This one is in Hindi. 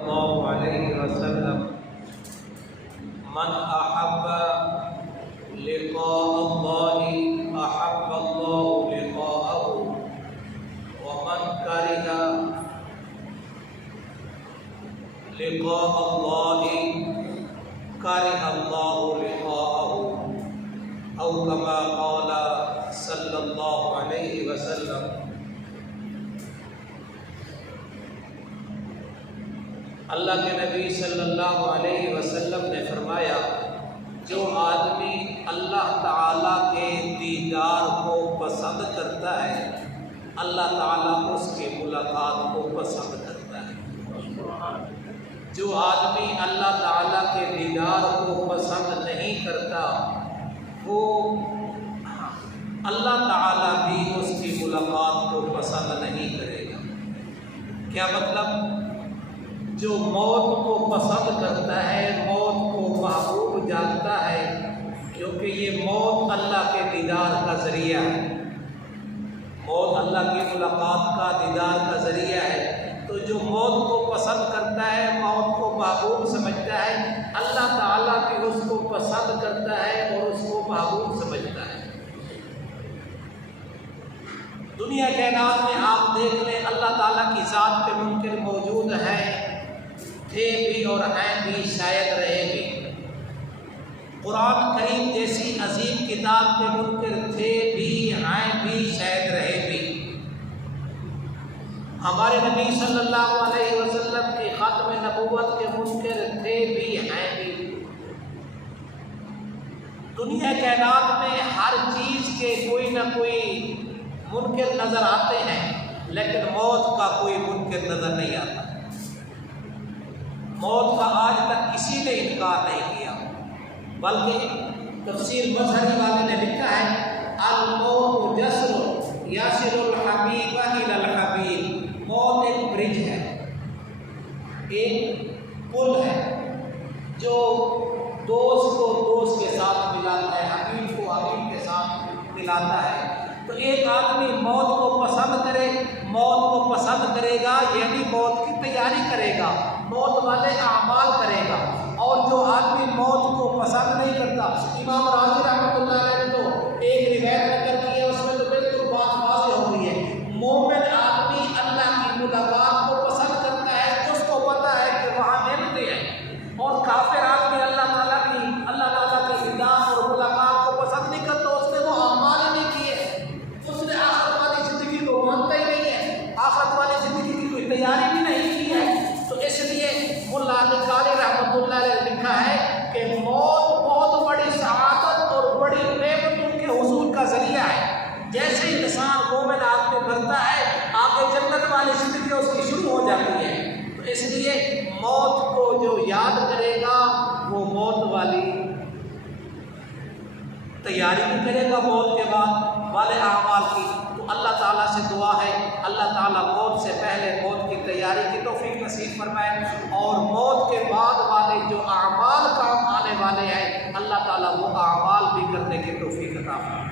सल्लल्लाहु अलैहि वसल्लम मन अहब्बा लिक़ा अल्लाहि अहब्बा अल्लाहु लिक़ाअहु व मन करिहा लिक़ा अल्लाहि करिहा अल्लाहु लिक़ाअहु औ कमा क़ाला सल्लल्लाहु अलैहि वसल्लम। अल्लाह के नबी सल्लल्लाहु अलैहि वसल्लम ने फरमाया, जो आदमी अल्लाह ताला के दीदार को पसंद करता है, अल्लाह ताला उसकी मुलाकात को पसंद करता है। जो आदमी अल्लाह ताला के दीदार को पसंद नहीं करता, वो अल्लाह ताला भी उसकी मुलाकात को पसंद नहीं करेगा। क्या मतलब? जो मौत को पसंद करता है, मौत को महबूब जानता है, क्योंकि ये मौत अल्लाह के दीदार का ज़रिया है, मौत अल्लाह की मुलाकात का दीदार का ज़रिया है। तो जो मौत को पसंद करता है, मौत को महबूब समझता है, अल्लाह ताला भी उसको पसंद करता है और उसको महबूब समझता है। दुनिया कायनात में आप देख लें, अल्लाह ताला की ज़ात के मुनकिर मौजूद हैं, थे भी और हैं भी, शायद रहे भी। कुरान करीम जैसी अजीम किताब के मुनकिर थे भी, हैं भी, शायद रहे भी। हमारे नबी सल्लल्लाहु अलैहि वसल्लम के ख़त्म नबूवत के मुनकिर थे भी, हैं भी। दुनिया कायनात में हर चीज़ के कोई ना कोई मुनकिर नज़र आते हैं, लेकिन मौत का कोई मुनकिर नज़र नहीं आता। मौत का आज तक किसी ने इनकार नहीं किया, बल्कि तफसीर मज़हरी वाले ने लिखा है, अल मौत जस्र यासिरुल हबीब इलल हबीब। मौत एक ब्रिज है, एक पुल है जो दोस्त को दोस्त के साथ मिलाता है, हबीब को हबीब के साथ मिलाता है। तो एक आदमी मौत को पसंद करे, मौत को पसंद करेगा यानी मौत की तैयारी करेगा, मौत वाले अमाल करेगा। और जो आदमी मौत को पसंद नहीं करता, इमाम राज़ी रहमतुल्लाह अलैह ने तो एक रिवायत नकल की है, उसमें तो बिल्कुल बात वाज़ेह हो गई है। मोमिन आदमी अल्लाह की मुलाकात को पसंद करता है, उसको पता है कि वहाँ नेमतें हैं। और काफिर आदमी अल्लाह ताला के दीदार और मुलाकात को पसंद नहीं करता, उसने वो अमाल ही नहीं किए, उसने आखिरत वाली ज़िंदगी को मानता ही नहीं है, आखिरत वाली ज़िंदगी की कोई तैयारी भी नहीं की है। तो इसलिए मुल्ला अली क़ारी रहमतुल्लाह अलैह ने लिखा है कि मौत बहुत बड़ी सआदत और बड़ी नेमतों के हुसूल का ज़रिया है। जैसे ही इंसान मोमिन आदमी बनता है, आगे जन्नत वाली ज़िंदगी उसकी शुरू हो जाती है। तो इसलिए मौत को जो याद करेगा, वो मौत वाली तैयारी भी करेगा, मौत के बाद वाले अमाल की। तो अल्लाह ताला से दुआ है, अल्लाह ताला मौत से पहले मौत की तैयारी की तौफीक नसीब फरमाए, और मौत के बाद वाले जो अमाल काम आने वाले हैं, अल्लाह ताला वो अमाल भी करने की तौफीक अता फरमाए।